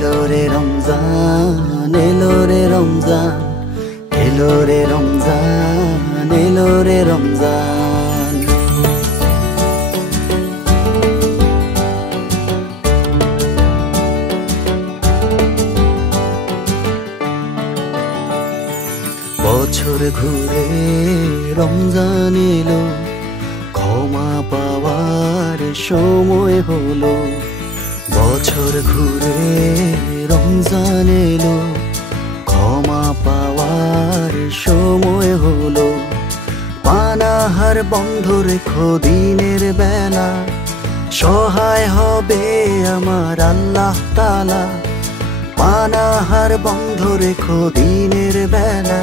এলো রে রমজান, এলো রে রমজান, এলো রে রমজান, এলো রে রমজান। বছর ঘুরে রমজান এলো, ক্ষমা পাওয়ার সময় হলো। বছর ঘুরে রমজান এলো, ক্ষমা পাওয়ার সময় হলো। পানাহার বন্ধ রেখো দিনের বেলা, সহায় হবে আমার আল্লাহ তাআলা। পানাহার বন্ধ রেখো দিনের বেলা,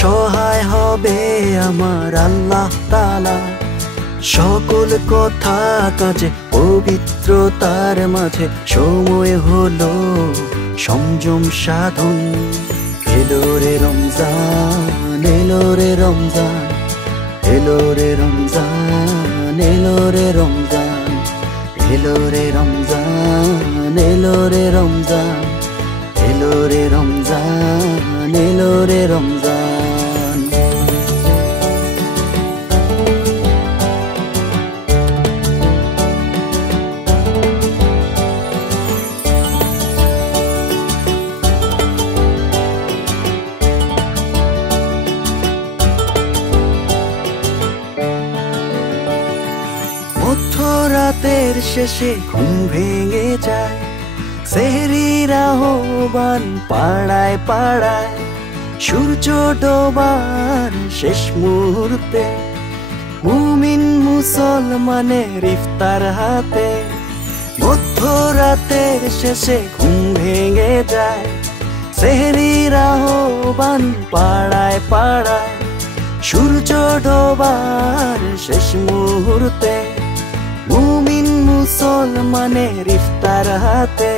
সহায় হবে আমার আল্লাহ তাআলা। সকল কথা কাজে পবিত্রতার মাঝে সময় হলো সংযম সাধন। এলো রে রমজান, এলো রে রমজান, এলো রে রমজান, এলো রে রমজান, এলো রে রমজান, এলো রে রমজান, এলো রে রমজান, এলো রে রমজান। মধ্যরাতের শেষে ঘুম ভেঙে যায়, সেহরির আহ্বান পাড়ায় পাড়ায়। সূর্য ডোবার শেষ মুহূর্তে মুমিন মুসলমানের ইফতার হাতে। মধ্যরাতের শেষে ঘুম ভেঙে যায়, সেহরির আহ্বান পাড়ায় পাড়ায়। সূর্য ডোবার শেষ মুহূর্তে মুমিন মুসলমানের ইফতার হাতে।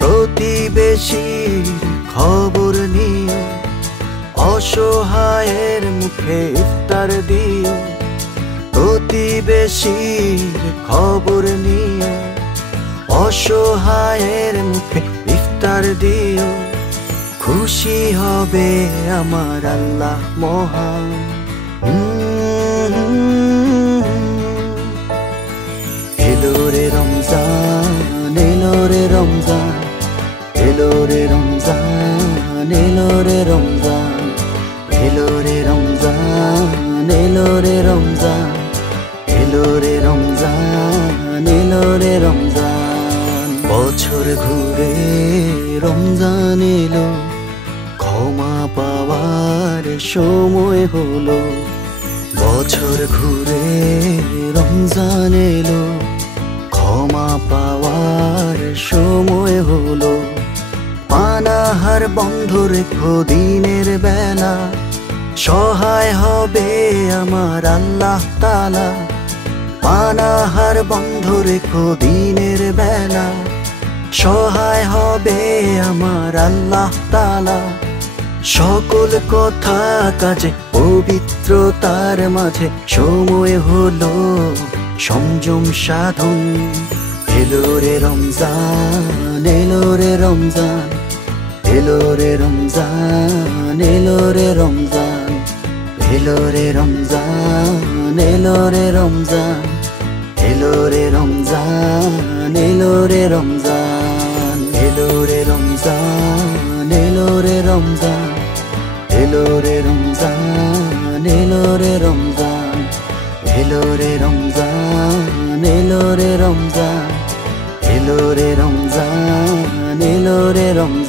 প্রতিবেশীর খবর নিয়ে অসহায়ের মুখে ইফতার দিও। প্রতিবেশীর খবর নিয়ে অসহায়ের মুখে ইফতার দিও। খুশি হবে আমার আল্লাহ মহান। এলো রে রমজান, এলো রে রমজান, এলো রে রমজান, এলো রে রমজান, এলো রে রমজান, এলো রে রমজান, এলো রে রমজান, এলো রে রমজান। বছর ঘুরে রমজান এলো, ক্ষমা পাওয়ার সময় হলো। বছর ঘুরে রমজান এলো, ক্ষমা পাওয়ার সময় হলো। পানাহার বন্ধ রেখো দিনের বেলা, সহায় হবে আমার আল্লাহ তাআলা। পানাহার বন্ধ রেখো দিনের বেলা, সহায় হবে আমার আল্লাহ তাআলা। সকল কথা কাজে পবিত্রতার মাঝে সময় হলো সংযম সাধন। এলো রে রমজান, এলো রে রমজান, এলো রে রমজান, এলো রে রমজান, এলো রে রমজান, এলো রে রমজান, এলো রে রমজান, এলো রে রমজান, এলো রে রমজান, এলো রে রমজান, এলো রে রমজান, এলো রে রমজান, এলো রে রমজান, এলো রে রমজান, এলো রে রমজান, এলো রে রমজান।